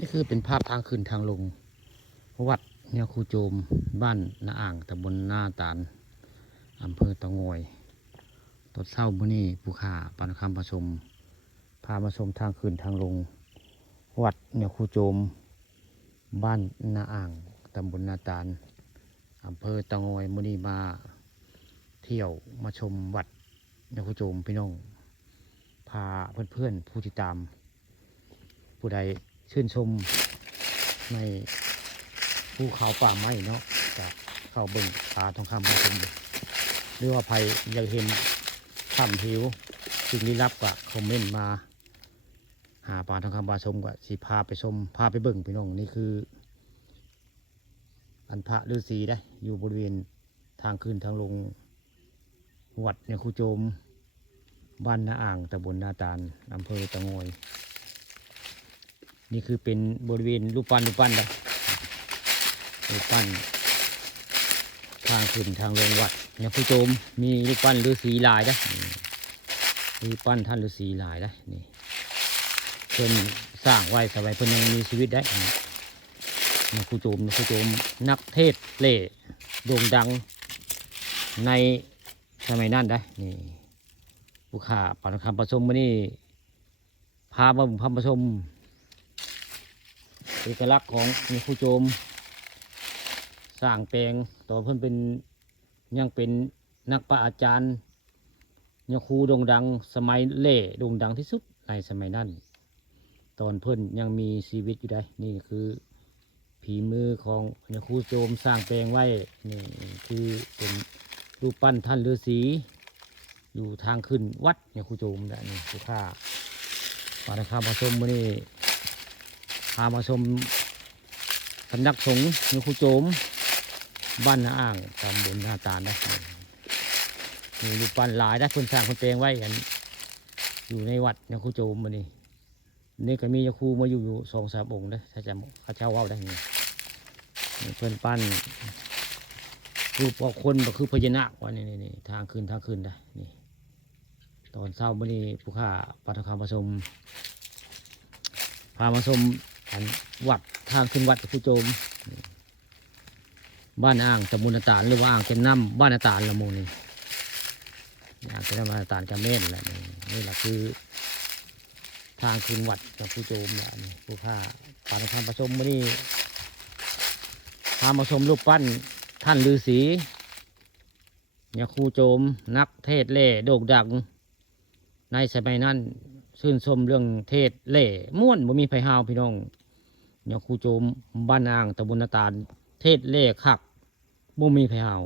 นี่คือเป็นภาพทางขึ้นทางลงวัดเนี่ยครูโจมบ้านนาอ่างตำบลนาตาลอำเภอเตางอยตอนเช้ามื้อนี้ผู้ข่าปานคำผสมพามาชมทางขึ้นทางลงวัดเนี่ยครูโจมบ้านนาอ่างตำบลนาตาลอำเภอเตางอยมื้อนี้มาเที่ยวมาชมวัดเนี่ยครูโจมพี่น้องพาเพื่อนๆผู้ติดตามผู้ใดชื่นชมในภูเขาป่าไม้เนาะจะเข้าเบิ่งผาทองคำผสมหรือว่าใครอยากเห็นถ้ำหิวสิ่งลี้ลับก็คอมเมนต์มาหาป่าทองคำผสมก็สิพาไปชมพาไปเบิ่งพี่น้องนี่คืออันพระฤาษีได้อยู่บริเวณทางขึ้นทางลงวัดเนี่ยครูโจมบ้านนาอ่างตำบลนาตาลอำเภอเตางอยนี่คือเป็นบริเวณรูปปั้นนะรูปปั้นทางขึ้นทางลงวัดเนี่ยครูโจมมีรูปปั้นฤาษีลายนะรูปปั้นท่านฤาษีลายนะนี่เพิ่นสร้างไว้สมัยเพิ่นยังมีชีวิตได้เนี่ยครูโจมนักเทศเล่โด่งดังในสมัยนั้นได้นี่ผู้ข่าปานคำผสมมานี่พามาบุญพาผสมเอกลักษณ์ของเนี่ยครูโจมสร้างแปลงต่อเพิ่นเป็นยังเป็นนักปราชญ์อาจารย์เนี่ยครูโด่งดังสมัยเล่โด่งดังที่สุดในสมัยนั้นตอนเพิ่นยังมีชีวิตอยู่ได้นี่คือฝีมือของเนี่ยครูโจมสร้างแปลงไว้นี่คือเป็นรูปปั้นท่านฤาษีอยู่ทางขึ้นวัดเนี่ยครูโจมนะนี่ผู้ข้าปาราคามาชมวันนี้พามาชมสำนักสงฆ์เนี่ยครูโจมบ้านนาอ่างตำบลนาตาลนะมีรูปปั้นหลายได้คนสร้างคนแปลงไว้กันอยู่ในวัดเนี่ยครูโจมวันนี้นี่ก็มียาคูมาอยู่2-3 องค์นะถ้าจะข้าเจ้าว่าวได้นี่เพื่อนปั้นรูปของคนก็คือพญานาควันนี้ทางขึ้นได้นี่ตอนเช้าวันนี้ผู้ข้าปาฐคามผสมพามาชมอันวัดทางขึ้นวัดครูโจมบ้านอ่างตำบลนาตาลหรือว่าอ่างเก็บน้ำบ้านนาตาลละมูนี่อ่างเก็บน้ำบ้านนาตาลกระเม่นแหละนี่แหละคือทางขึ้นวัดกับครูโจมแหละนี่ผู้ข้าปาฐคามผสมวันนี้พามาชมรูปปั้นท่านฤาษีเนี่ยครูโจมนักเทศเล่โด่งดังในสมัยนั้นชื่นชมเรื่องเทศเล่ม่วนบ่มีไผฮาวพี่น้องเนี่ยครูโจมบ้านนางตำบลนาตาลเทศเล่คักบ่มีไผฮาว